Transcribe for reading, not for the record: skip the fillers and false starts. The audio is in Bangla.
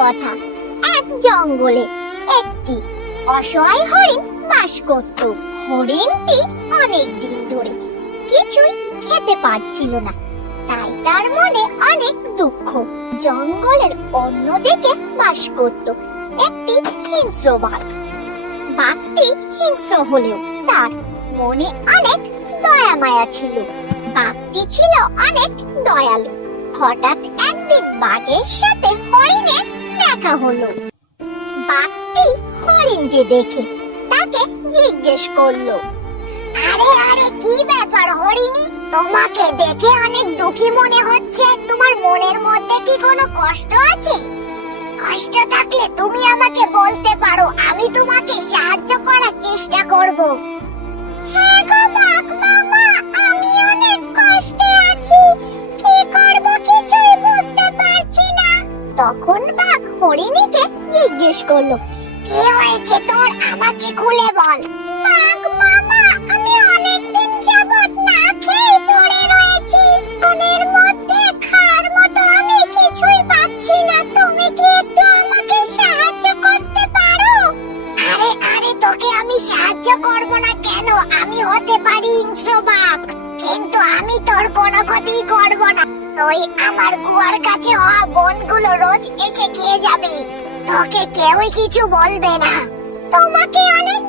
কথা। এক জঙ্গলে একটি অসহায় হরিণ বাস করত। হরিণটি অনেক দিন ধরে কিছুই খেতে পারছিল না, তাই তার মনে অনেক দুঃখ। জঙ্গলের অন্যদিকে বাস করত একটি হিংস্র বাঘ। বাঘটি হিংস্র হলেও তার মনে অনেক দয়া মায়া ছিল। বাঘটি ছিল অনেক দয়ালু। হঠাৎ একদিন বাঘের সাথে হরিণের দেখা হলো। বাঘটি হরিণকে দেখে তাকে জিজ্ঞেস করলো, আরে আরে কি ব্যাপার হরিণী, তোমাকে দেখে অনেক দুঃখী মনে হচ্ছে। তোমার মনের মধ্যে কি কোনো কষ্ট আছে? কষ্ট থাকলে তুমি আমাকে বলতে পারো, আমি তোমাকে সাহায্য করার চেষ্টা করব। হ্যাঁ গো বাঘ মামা, আমি অনেক কষ্টে আছি, কি করব কিছুই বুঝতে পারছি না। তখন বাঘ হরিণীকে জিজ্ঞেস করলো, কি হয়েছে তোর, আমাকে খুলে বল। বাঘ মামা, আমি অনেক দিন যাবত না খেয়ে পড়ে রয়েছি, মনের মধ্যে খার মতো আমি কিছুই পাচ্ছি না। তুমি কি একটু আমাকে সাহায্য করতে পারো? আরে আরে, তোকে আমি সাহায্য করব না কেন? আমি হতে পারি হিংস্র বাঘ, কিন্তু আমি তোর কোনো ক্ষতি করব না। তুই আমার গুহার কাছে হওয়া বনগুলো রোজ এসে খেয়ে যাবি, তোকে কেউই কিছু বলবে না। তোমাকে অনেক